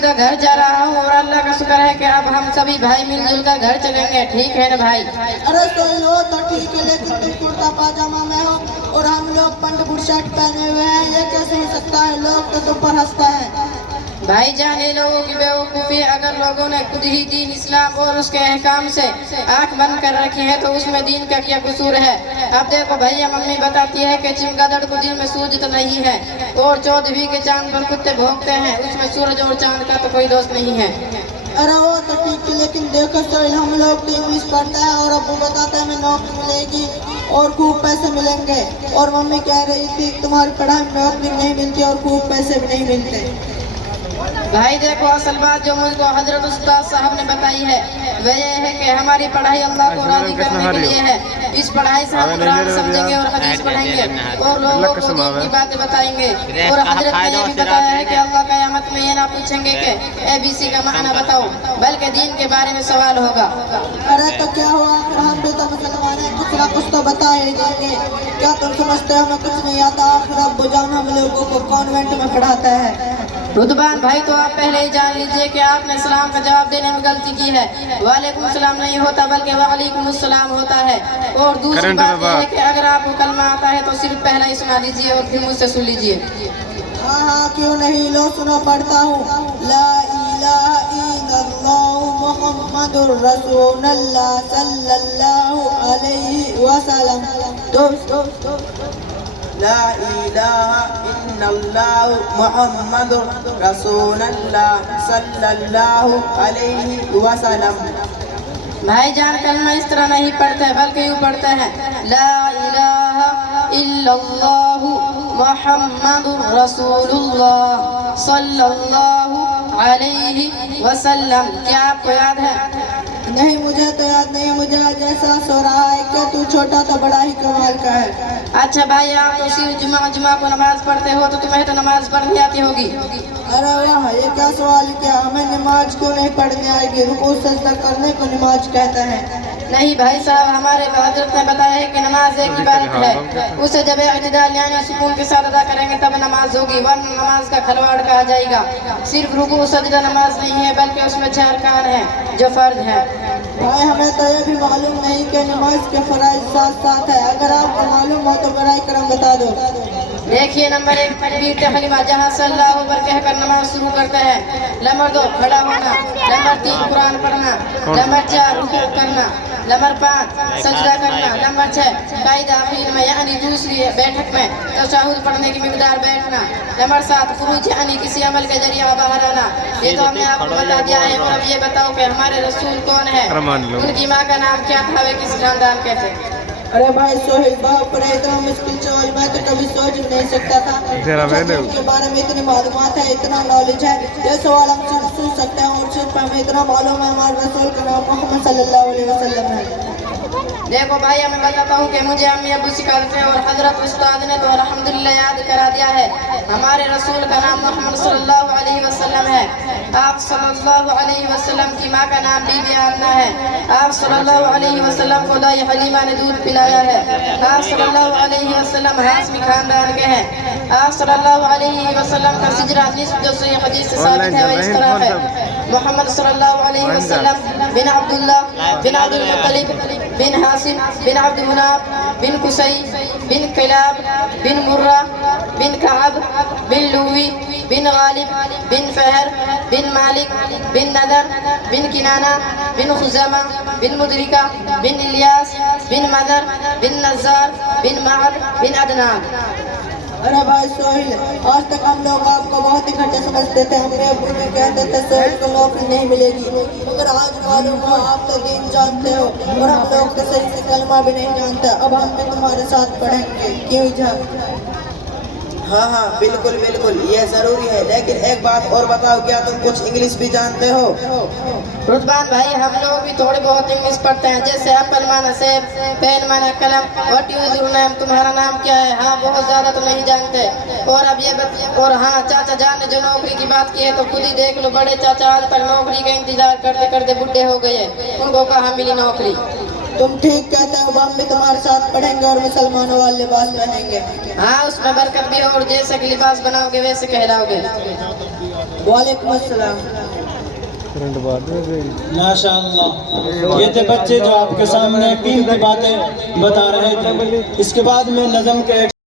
सीधा घर जा रहा हूँ और अल्लाह का शुक्र है कि अब हम सभी भाई मिलजुल कर घर चलेंगे। ठीक है ना भाई? अरे सोहेल हो तो ठीक है, लेकिन तुम कुर्ता पाजामा में हो और हम लोग पंड बुशर्ट पहने हुए हैं, ये कैसे हो सकता है? लोग तो तुम पर हंसते हैं। भाई जान, ये लोगों की बेवकूफ़ी। अगर लोगों ने खुद ही दीन इस्लाम और उसके अहकाम से आंख बंद कर रखी है तो उसमें दीन का क्या कसूर है? अब देखो भैया, मम्मी बताती है कि चमगादड़ को दिल में सूझ तो नहीं है और 14वीं के चांद पर कुत्ते भौंकते हैं, उसमें सूरज और चांद का तो कोई दोष नहीं है। अरे वो तो ठीक है, लेकिन देखो सोहेल, हम लोग तो इंग्लिश पढ़ते हैं और अब्बू बताते हैं हमें नौकरी मिलेगी और खूब पैसे मिलेंगे, और मम्मी कह रही थी तुम्हारी पढ़ाई में नौकरी नहीं मिलती और खूब पैसे भी नहीं मिलते। भाई देखो, असल बात जो मुझको हजरत उस्ताद साहब ने बताई है वह ये है कि हमारी पढ़ाई अल्लाह को राजी करने के लिए है। इस पढ़ाई से हम कुरान समझेंगे और हदीस पढ़ेंगे और लोगों को दीन की बातें बताएंगे। और हजरत ने ये भी बताया है कि अल्लाह क़यामत में ये ना पूछेंगे कि ABC का माना बताओ, बल्कि दीन के बारे में सवाल होगा। अरे तो क्या हुआ, हम भी तो मुसलमान हैं, कुछ ना कुछ तो बता ही देंगे। क्या तुम समझते हो हमें कुछ नहीं आता? आखिर अब्बू जान हम लोगों को कॉन्वेंट में पढ़ाता है। रुदबान भाई, तो आप पहले ही जान लीजिए कि आपने सलाम का जवाब देने में गलती की है। वालेकुम सलाम नहीं होता बल्कि वालेकुम सलाम होता है। और दूसरी बात यह है कि अगर आपको कलमा आता है तो सिर्फ पहला ही सुना दीजिए और फिर मुझसे सुन लीजिए। हाँ हाँ क्यों नहीं, लो सुनो, पढ़ता हूँ। ला इलाहा इल्लल्लाहु मुहम्मदुर रसूलुल्लाह सल्लल्लाहु अलैहि वसल्लम। ला इलाहा इल्लल्लाहु मुहम्मदुर रसूलुल्लाह सल्लल्लाहु अलैहि वसल्लम। भाई जान, कलमा इस तरह नहीं पढ़ते बल्कि यूँ पढ़ते हैं, ला इलाहा इल्लल्लाहु मुहम्मदुर रसूलुल्लाह सल्लल्लाहु अलैहि वसल्लम। क्या आपको याद है? नहीं, मुझे तो याद नहीं। मुझे आज एहसास हो रहा है कि तू छोटा तो बड़ा ही कमाल का है। अच्छा भाई, आप तो सिर्फ जुमा को नमाज पढ़ते हो तो तुम्हें तो नमाज पढ़नी आती होगी। अरे वाह, ये क्या सवाल किया? हमें नमाज क्यों नहीं पढ़ने आएगी? रुकू सजदा करने को नमाज कहते हैं। नहीं भाई साहब, हमारे हजरत ने बताया है कि नमाज एक इबादत है, उसे जब इत्तिदाल यानी सुकून के साथ अदा करेंगे तब नमाज होगी, वरना नमाज का खलवाड़ कहा जाएगा। सिर्फ रुकू सजदा नमाज नहीं है बल्कि उसमें 4 अरकान हैं जो फर्ज है। भाई हमें तो ये भी मालूम नहीं कि नमाज के फराइज साथ साथ है। अगर आपको मालूम हो तो बराए करम बता दो। देखिए, नंबर 1 तकबीर तहरीमा, जहाँ सल्लल्लाहु अलैहि वसल्लम कहकर नमाज शुरू करते हैं। नंबर 2 खड़ा होना। नंबर 3 कुरान पढ़ना। नंबर 4 रुकू करना। नंबर 5 सजदा करना। नंबर 6 कायदा आखिर में यानी दूसरी बैठक में तशहुद पढ़ने की मिकदार बैठना। नंबर 7 खुरूज यानी किसी अमल के जरिए बाहर आना। ये तो हमने आपको बता दिया है। और अब ये बताओ कि हमारे रसूल कौन है, उनकी माँ का नाम क्या था, वे किस खानदान के थे? अरे भाई सोहेल, बाप रे, इतना मुश्किल सवाल मैं तो कभी सोच भी नहीं सकता था। के बारे में इतनी मालूमात है, इतना नॉलेज है, ये सवाल हम सिर्फ सुन सकते हैं और सिर्फ हमें इतना मालूम है हमारे रसूल का नाम मोहम्मद सल्लल्लाहु अलैहि वसल्लम है। देखो भाई, मैं बताता हूँ कि मुझे अम्मी अबू सिखाते हैं और हजरत उस्ताद ने तो अल्हम्दुलिल्लाह याद करा दिया है। हमारे रसूल का नाम मोहम्मद सल्लल्लाहु अलैहि वसल्लम है। आप सल्लल्लाहु अलैहि वसल्लम की माँ का नाम बीबी आमना है। आप सल्लल्लाहु अलैहि वसल्लम को दाई हलीमा ने दूध पिलाया है। आप सल्लल्लाहु अलैहि वसल्लम हाशमी खानदान के हैं। आप सल्लल्लाहु अलैहि वसल्लम का सिजरा निस्ब जो सही हदीस से साबित है वह इस तरह है, मोहम्मद सल्लल्लाहु अलैहि वसल्लम बिन अब्दुल्लाह बिन अब्दुल मुत्तलिब बिन हासिम बिन अब्द मुनाफ बिन कुसै बिन किलाब बिन मुर्रा बिन कअब बिन लूवी बिन गालिब बिन फहर बिन मालिक बिन नदर बिन किनाना बिन खुज़ामा बिन मुदरिका बिन इलियास बिन मदर बिन नज़ार बिन मअद बिन अदनान। अरे भाई सोहेल, आज तक हम लोग आपको बहुत ही घटिया समझते थे। हमने अब्बू भी कहते थे सोहेल को नौकरी नहीं मिलेगी, मगर आज मालूम हो आप तो दीन जानते हो और हम लोग तो सही से कलमा भी नहीं जानते। अब हम भी तुम्हारे साथ पढ़ेंगे, क्यों जा? हाँ हाँ बिल्कुल बिल्कुल, ये जरूरी है। लेकिन एक बात और बताओ, क्या तुम कुछ इंग्लिश भी जानते हो? रुतबान भाई, हम लोग भी थोड़ी बहुत इंग्लिश पढ़ते हैं, जैसे एप्पल माना सेब, पेन माना कलम, व्हाट इज योर नेम, तुम्हारा नाम क्या है। हाँ, बहुत ज़्यादा तो नहीं जानते। और अब ये और हाँ, चाचा जान ने जो नौकरी की बात की है तो खुद ही देख लो, बड़े चाचा आज तक नौकरी का इंतजार करते करते बुढ़े हो गए, उनको कहाँ मिली नौकरी। तुम ठीक कहते हो, हम भी तुम्हारे साथ पढ़ेंगे और मुसलमानों वाले लिबास पहनेंगे। हाँ, उसमें बरकत भी और जैसे कि लिबास बनाओगे वैसे कहलाओगे। वालेकुम अस्सलाम। माशाअल्लाह, ये थे बच्चे जो आपके सामने कीमती बातें बता रहे थे। इसके बाद में नज़म के